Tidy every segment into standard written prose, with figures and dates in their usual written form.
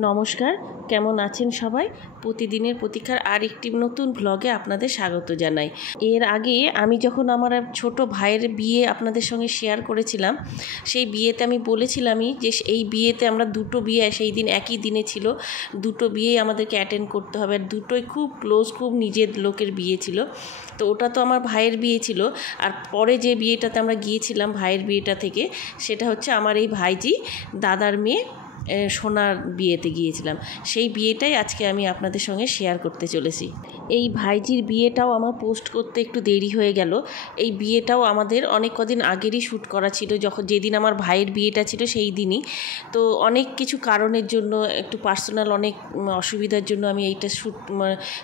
নমস্কার, কেমন আছেন সবাই? প্রতিদিনের প্রতীক্ষার আরেকটি নতুন ব্লগে আপনাদের স্বাগত জানাই। এর আগে আমি যখন আমার ছোট ভাইয়ের বিয়ে আপনাদের সঙ্গে শেয়ার করেছিলাম, সেই বিয়েতে আমি বলেছিলামই যে এই বিয়েতে আমরা দুটো বিয়ে সেই দিন একই দিনে ছিল, দুটো বিয়েই আমাদেরকে অ্যাটেন্ড করতে হবে, আর দুটোই খুব ক্লোজ, খুব নিজের লোকের বিয়ে ছিল। তো ওটা তো আমার ভাইয়ের বিয়ে ছিল, আর পরে যে বিয়েটাতে আমরা গিয়েছিলাম ভাইয়ের বিয়েটা থেকে, সেটা হচ্ছে আমার এই ভাইজি দাদার মেয়ে সোনার বিয়েতে গিয়েছিলাম। সেই বিয়েটাই আজকে আমি আপনাদের সঙ্গে শেয়ার করতে চলেছি। এই ভাইজির বিয়েটাও আমার পোস্ট করতে একটু দেরি হয়ে গেল। এই বিয়েটাও আমাদের অনেক কদিন আগেরই শ্যুট করা ছিল, যেদিন আমার ভাইয়ের বিয়েটা ছিল সেই দিনই। তো অনেক কিছু কারণের জন্য, একটু পার্সোনাল অনেক অসুবিধার জন্য আমি এইটা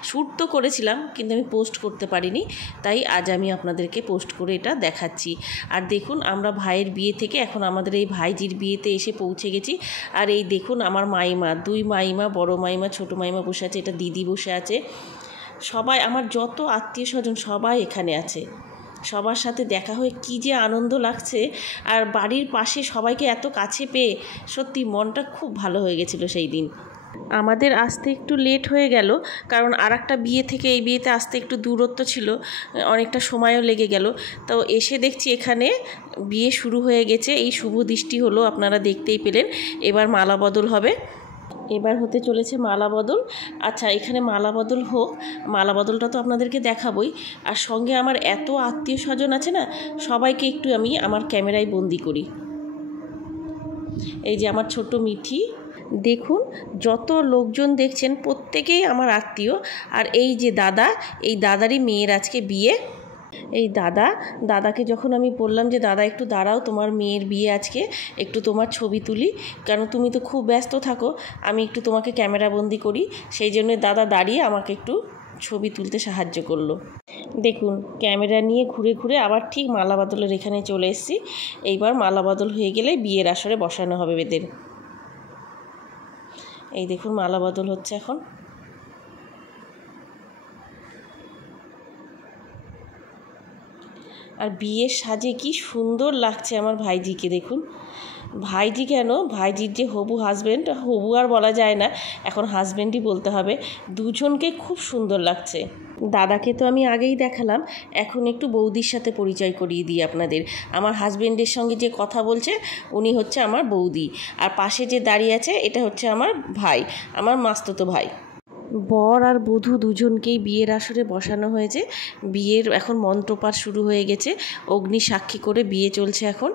শ্যুট তো করেছিলাম, কিন্তু আমি পোস্ট করতে পারিনি। তাই আজ আমি আপনাদেরকে পোস্ট করে এটা দেখাচ্ছি। আর দেখুন, আমরা ভাইয়ের বিয়ে থেকে এখন আমাদের এই ভাইজির বিয়েতে এসে পৌঁছে গেছি। আর এই দেখুন আমার মাইমা, দুই মাইমা, বড় মাইমা, ছোট মাইমা বসে আছে, এটা দিদি বসে আছে। সবাই আমার যত আত্মীয় স্বজন সবাই এখানে আছে। সবার সাথে দেখা হয়ে কী যে আনন্দ লাগছে, আর বাড়ির পাশে সবাইকে এত কাছে পেয়ে সত্যি মনটা খুব ভালো হয়ে গেছিলো সেই দিন। আমাদের আসতে একটু লেট হয়ে গেল, কারণ আরেকটা বিয়ে থেকে এই বিয়েতে আসতে একটু দূরত্ব ছিল, অনেকটা সময়ও লেগে গেল। তো এসে দেখছি এখানে বিয়ে শুরু হয়ে গেছে। এই শুভ দৃষ্টি হলো, আপনারা দেখতেই পেলেন। এবার মালা বদল হবে, এবার হতে চলেছে মালা বদল। আচ্ছা, এখানে মালা বদল হোক, মালা বদলটা তো আপনাদেরকে দেখাবই। আর সঙ্গে আমার এত আত্মীয় স্বজন আছে না, সবাইকে একটু আমি আমার ক্যামেরায় বন্দি করি। এই যে আমার ছোট মিঠি, দেখুন যত লোকজন দেখছেন প্রত্যেকেই আমার আত্মীয়। আর এই যে দাদা, এই দাদারই মেয়ের আজকে বিয়ে। এই দাদাকে যখন আমি বললাম যে দাদা একটু দাঁড়াও, তোমার মেয়ের বিয়ে আজকে, একটু তোমার ছবি তুলি, কারণ তুমি তো খুব ব্যস্ত থাকো, আমি একটু তোমাকে ক্যামেরাবন্দি করি। সেই জন্য দাদা দাঁড়িয়ে আমাকে একটু ছবি তুলতে সাহায্য করলো। দেখুন ক্যামেরা নিয়ে ঘুরে ঘুরে আবার ঠিক মালা বদলের এখানে চলে এসেছি। এইবার মালা বদল হয়ে গেলে বিয়ের আসরে বসানো হবে এদের। এই দেখুন মালা বদল হচ্ছে এখন। আর বিয়ের সাজে কি সুন্দর লাগছে আমার ভাইজিকে। দেখুন ভাইজি কেন, ভাইজির যে হবু হাজব্যান্ড, হবু আর বলা যায় না, এখন হাজব্যান্ডই বলতে হবে, দুজনকে খুব সুন্দর লাগছে। দাদাকে তো আমি আগেই দেখালাম, এখন একটু বৌদির সাথে পরিচয় করিয়ে দিই আপনাদের। আমার হাজব্যান্ডের সঙ্গে যে কথা বলছে উনি হচ্ছে আমার বৌদি, আর পাশে যে দাঁড়িয়ে আছে এটা হচ্ছে আমার ভাই, আমার মাস্তুতো ভাই। বর আর বধূ দুজনকেই বিয়ের আসরে বসানো হয়েছে। বিয়ের এখন মন্ত্রপাঠ শুরু হয়ে গেছে, অগ্নি সাক্ষী করে বিয়ে চলছে এখন।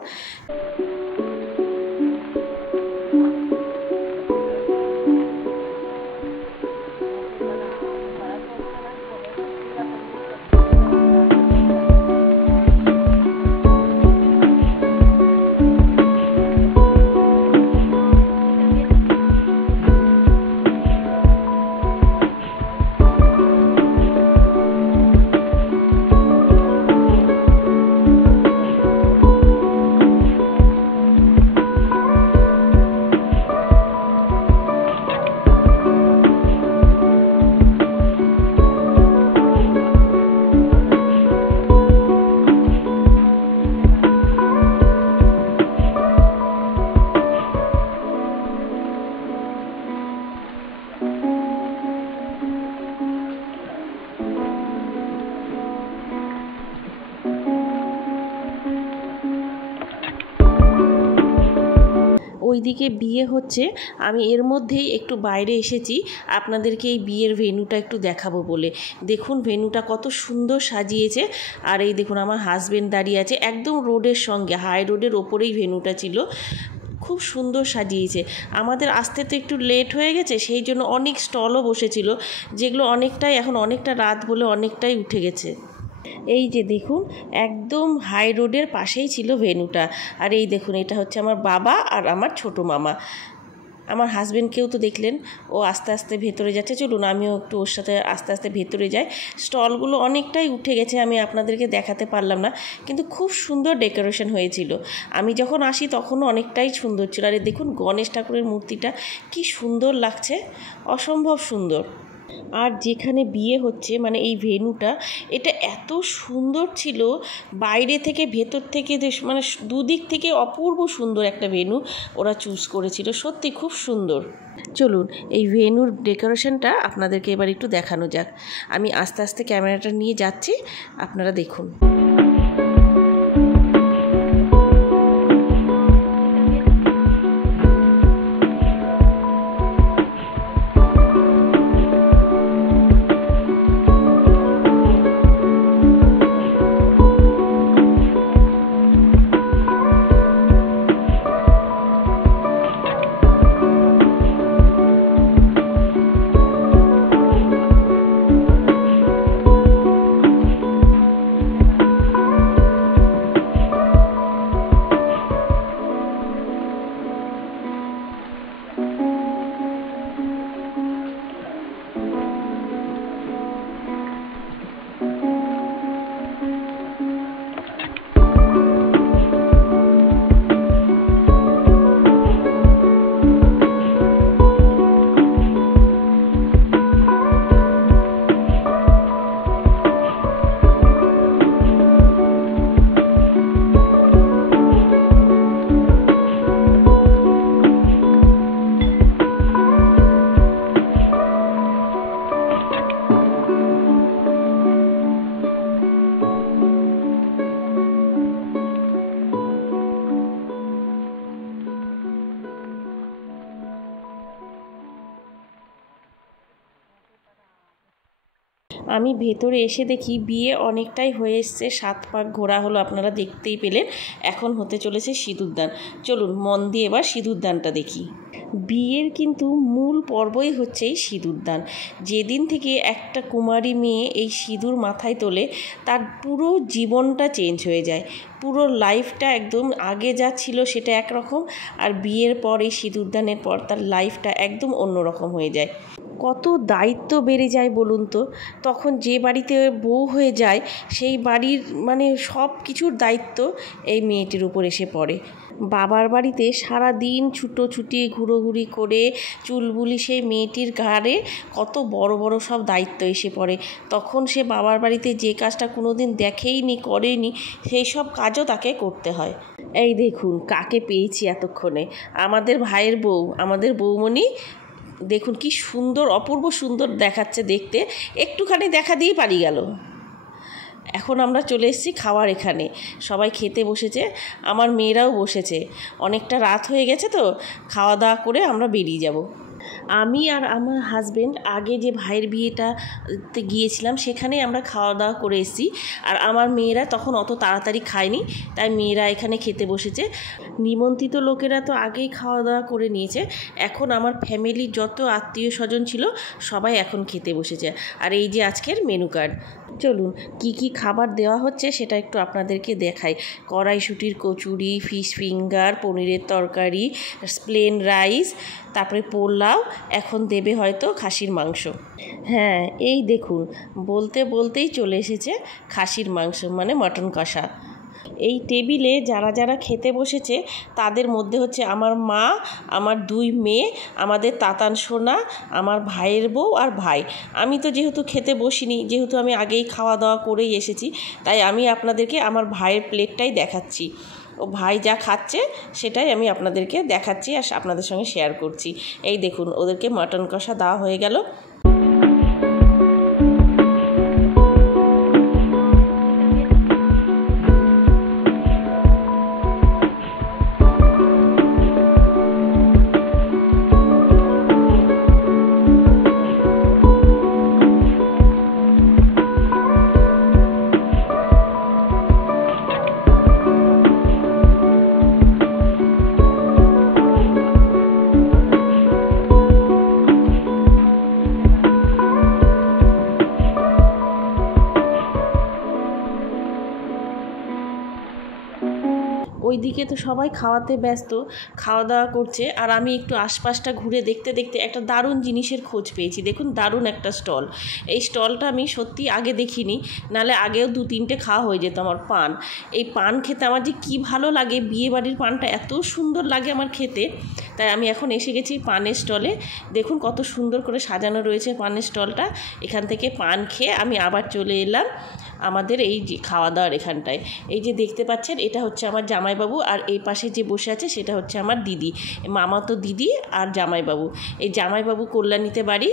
ওইদিকে বিয়ে হচ্ছে, আমি এর মধ্যেই একটু বাইরে এসেছি আপনাদেরকে এই বিয়ের ভেন্যুটা একটু দেখাবো বলে। দেখুন ভেন্যুটা কত সুন্দর সাজিয়েছে। আর এই দেখুন আমার হাজব্যান্ড দাঁড়িয়ে আছে একদম রোডের সঙ্গে, হাই রোডের ওপরেই ভেন্যুটা ছিল, খুব সুন্দর সাজিয়েছে। আমাদের আসতে তো একটু লেট হয়ে গেছে, সেই জন্য অনেক স্টলও বসেছিল, যেগুলো অনেকটাই এখন অনেকটা রাত বলে অনেকটাই উঠে গেছে। এই যে দেখুন একদম হাই রোডের পাশেই ছিল ভেন্যুটা। আর এই দেখুন এটা হচ্ছে আমার বাবা আর আমার ছোট মামা। আমার হাজব্যান্ডকেও তো দেখলেন, ও আস্তে আস্তে ভেতরে যাচ্ছে। চলুন আমিও একটু ওর সাথে আস্তে আস্তে ভেতরে যাই। স্টলগুলো অনেকটাই উঠে গেছে, আমি আপনাদেরকে দেখাতে পারলাম না, কিন্তু খুব সুন্দর ডেকোরেশন হয়েছিল। আমি যখন আসি তখনও অনেকটাই সুন্দর ছিল। আর দেখুন গণেশ ঠাকুরের মূর্তিটা কি সুন্দর লাগছে, অসম্ভব সুন্দর। আর যেখানে বিয়ে হচ্ছে মানে এই ভেন্যুটা, এটা এত সুন্দর ছিল, বাইরে থেকে ভেতর থেকে মানে দুদিক থেকে অপূর্ব সুন্দর একটা ভেন্যু ওরা চুজ করেছিল, সত্যি খুব সুন্দর। চলুন এই ভেন্যুর ডেকোরেশনটা আপনাদেরকে এবার একটু দেখানো যাক। আমি আস্তে আস্তে ক্যামেরাটা নিয়ে যাচ্ছি, আপনারা দেখুন। আমি ভেতরে এসে দেখি বিয়ে অনেকটাই হয়ে এসছে, 7 পাক ঘোরা হলো, আপনারা দেখতেই পেলেন। এখন হতে চলেছে সিঁদুরদান। চলুন মন দিয়ে এবার সিঁদুরদানটা দেখি। বিয়ের কিন্তু মূল পর্বই হচ্ছে এই সিঁদুরদান। যেদিন থেকে একটা কুমারী মেয়ে এই সিঁদুর মাথায় তোলে, তার পুরো জীবনটা চেঞ্জ হয়ে যায়, পুরো লাইফটা একদম আগে যা ছিল সেটা একরকম, আর বিয়ের পর এই সিঁদুরদানের পর তার লাইফটা একদম অন্যরকম হয়ে যায়। কত দায়িত্ব বেড়ে যায় বলুন তো। তখন যে বাড়িতে বউ হয়ে যায় সেই বাড়ির মানে সব কিছুর দায়িত্ব এই মেয়েটির উপর এসে পড়ে। বাবার বাড়িতে সারা দিন ছুটোছুটি ঘুরোঘুরি করে চুলবুলি সেই মেয়েটির ঘাড়ে কত বড় বড় সব দায়িত্ব এসে পড়ে। তখন সে বাবার বাড়িতে যে কাজটা কোনো দিন দেখেইনি করেনি, সেই সব কাজও তাকে করতে হয়। এই দেখুন কাকে পেয়েছি এতক্ষণে, আমাদের ভাইয়ের বউ, আমাদের বউমণি। দেখুন কি সুন্দর, অপূর্ব সুন্দর দেখাচ্ছে দেখতে, একটুখানি দেখা দিয়ে পালিয়ে গেল। এখন আমরা চলে এসেছি খাওয়ার এখানে, সবাই খেতে বসেছে, আমার মেয়েরাও বসেছে। অনেকটা রাত হয়ে গেছে তো, খাওয়া দাওয়া করে আমরা বেরিয়ে যাব। আমি আর আমার হাজব্যান্ড আগে যে ভাইয়ের বিয়েটাতে গিয়েছিলাম সেখানেই আমরা খাওয়া দাওয়া করে এসেছি, আর আমার মেয়েরা তখন অত তাড়াতাড়ি খায়নি, তাই মেয়েরা এখানে খেতে বসেছে। নিমন্ত্রিত লোকেরা তো আগেই খাওয়া দাওয়া করে নিয়েছে, এখন আমার ফ্যামিলির যত আত্মীয় স্বজন ছিল সবাই এখন খেতে বসেছে। আর এই যে আজকের মেনু কার্ড। চলুন কি কি খাবার দেওয়া হচ্ছে সেটা একটু আপনাদেরকে দেখাই। কড়াইশুঁটির কচুরি, ফিশ ফিঙ্গার, পনিরের তরকারি, প্লেন রাইস, তারপরে পোলাও, এখন দেবে হয়তো খাসির মাংস। হ্যাঁ এই দেখুন বলতে বলতেই চলে এসেছে খাসির মাংস মানে মটন কষা। এই টেবিলে যারা যারা খেতে বসেছে তাদের মধ্যে হচ্ছে আমার মা, আমার 2 মেয়ে, আমাদের তাতান সোনা, আমার ভাইয়ের বউ আর ভাই। আমি তো যেহেতু খেতে বসিনি, যেহেতু আমি আগেই খাওয়া দাওয়া করেই এসেছি, তাই আমি আপনাদেরকে আমার ভাইয়ের প্লেটটাই দেখাচ্ছি। ও ভাই যা খাচ্ছে সেটাই আমি আপনাদেরকে দেখাচ্ছি আর আপনাদের সঙ্গে শেয়ার করছি। এই দেখুন ওদেরকে মটন কষা দেওয়া হয়ে গেল। এদিকে তো সবাই খাওয়াতে ব্যস্ত, খাওয়া দাওয়া করছে, আর আমি একটু আশপাশটা ঘুরে দেখতে দেখতে একটা দারুণ জিনিসের খোঁজ পেয়েছি। দেখুন দারুণ একটা স্টল। এই স্টলটা আমি সত্যি আগে দেখিনি, নালে আগেও 2-3টে খাওয়া হয়ে যেত আমার পান। এই পান খেতে আমার যে কী ভালো লাগে, বিয়েবাড়ির পানটা এত সুন্দর লাগে আমার খেতে, তাই আমি এখন এসে গেছি পানের স্টলে। দেখুন কত সুন্দর করে সাজানো রয়েছে পানের স্টলটা। এখান থেকে পান খেয়ে আমি আবার চলে এলাম আমাদের এই যে খাওয়া দাওয়ার এখানটায়। এই যে দেখতে পাচ্ছেন, এটা হচ্ছে আমার জামাইবাবু, আর এই পাশে যে বসে আছে সেটা হচ্ছে আমার দিদি, মামাতো দিদি আর জামাইবাবু। এই জামাইবাবু কল্যাণীতে বাড়ি।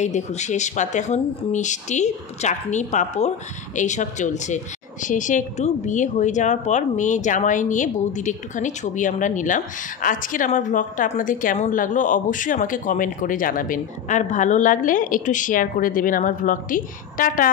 এই দেখুন শেষ পাতে এখন মিষ্টি, চাটনি, পাঁপড় এইসব চলছে। শেষে একটু বিয়ে হয়ে যাওয়ার পর মেয়ে জামাই নিয়ে বৌদির একটুখানি ছবি আমরা নিলাম। আজকের আমার ব্লগটা আপনাদের কেমন লাগলো অবশ্যই আমাকে কমেন্ট করে জানাবেন, আর ভালো লাগলে একটু শেয়ার করে দেবেন আমার ব্লগটি। টাটা।